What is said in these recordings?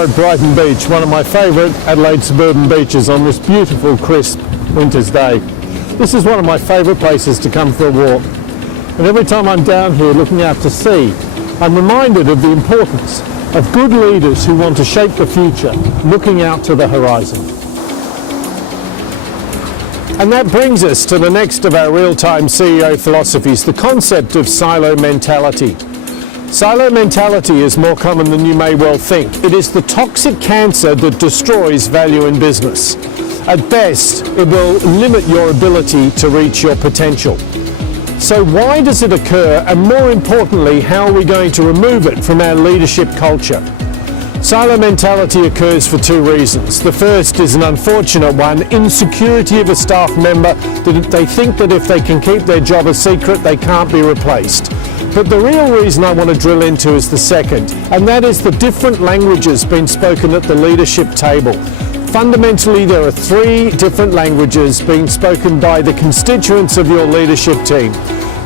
are at Brighton Beach, one of my favourite Adelaide suburban beaches on this beautiful, crisp winter's day. This is one of my favourite places to come for a walk. And every time I'm down here looking out to sea, I'm reminded of the importance of good leaders who want to shape the future, looking out to the horizon. And that brings us to the next of our real-time CEO philosophies, the concept of silo mentality. Silo mentality is more common than you may well think. It is the toxic cancer that destroys value in business. At best, it will limit your ability to reach your potential. So why does it occur, and more importantly, how are we going to remove it from our leadership culture? Silo mentality occurs for two reasons. The first is an unfortunate one, insecurity of a staff member, that they think that if they can keep their job a secret, they can't be replaced. But the real reason I want to drill into is the second, and that is the different languages being spoken at the leadership table. Fundamentally, there are three different languages being spoken by the constituents of your leadership team.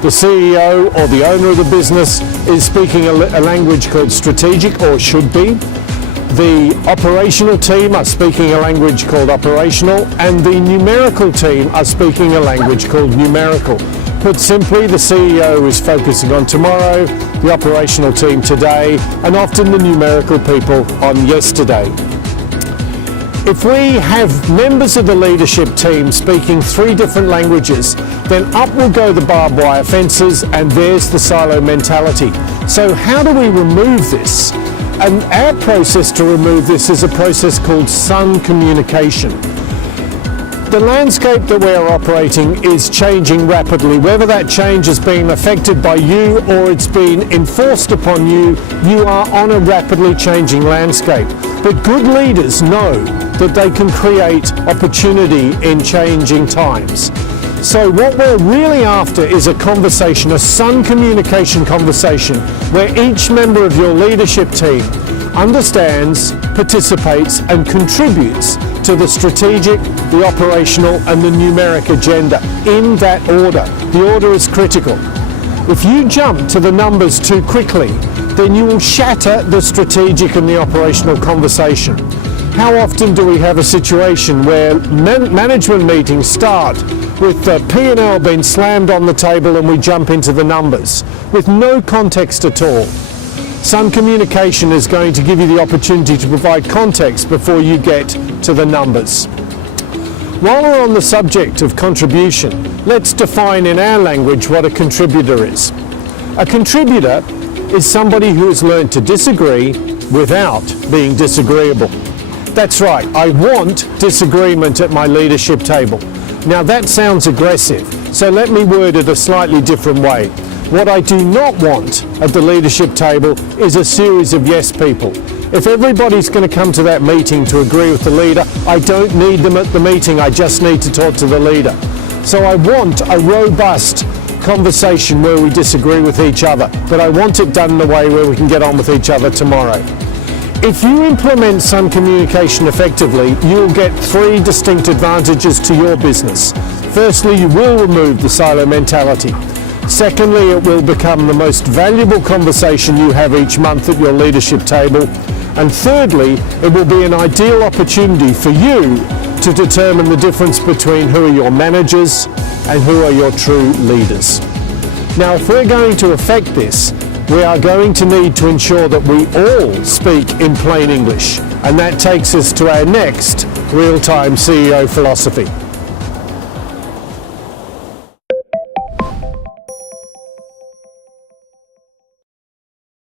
The CEO or the owner of the business is speaking a language called strategic, or should be. The operational team are speaking a language called operational, and the numerical team are speaking a language called numerical. Put simply, the CEO is focusing on tomorrow, the operational team today, and often the numerical people on yesterday. If we have members of the leadership team speaking three different languages, then up will go the barbed wire fences, and there's the silo mentality. So how do we remove this? And our process to remove this is a process called sun communication. The landscape that we are operating is changing rapidly. Whether that change is being affected by you or it's being enforced upon you, you are on a rapidly changing landscape. But good leaders know that they can create opportunity in changing times. So what we're really after is a conversation, a sun communication conversation, where each member of your leadership team understands, participates, and contributes to the strategic, the operational, and the numeric agenda in that order. The order is critical. If you jump to the numbers too quickly, then you will shatter the strategic and the operational conversation. How often do we have a situation where management meetings start with the P&L being slammed on the table and we jump into the numbers with no context at all? Sun communication is going to give you the opportunity to provide context before you get to the numbers. While we're on the subject of contribution, let's define in our language what a contributor is. A contributor is somebody who has learned to disagree without being disagreeable. That's right, I want disagreement at my leadership table. Now that sounds aggressive, so let me word it a slightly different way. What I do not want at the leadership table is a series of yes people. If everybody's going to come to that meeting to agree with the leader, I don't need them at the meeting, I just need to talk to the leader. So I want a robust conversation where we disagree with each other, but I want it done in a way where we can get on with each other tomorrow. If you implement sun communication effectively, you'll get three distinct advantages to your business. Firstly, you will remove the silo mentality. Secondly, it will become the most valuable conversation you have each month at your leadership table. And thirdly, it will be an ideal opportunity for you to determine the difference between who are your managers and who are your true leaders. Now, if we're going to affect this, we are going to need to ensure that we all speak in plain English. And that takes us to our next real-time CEO philosophy.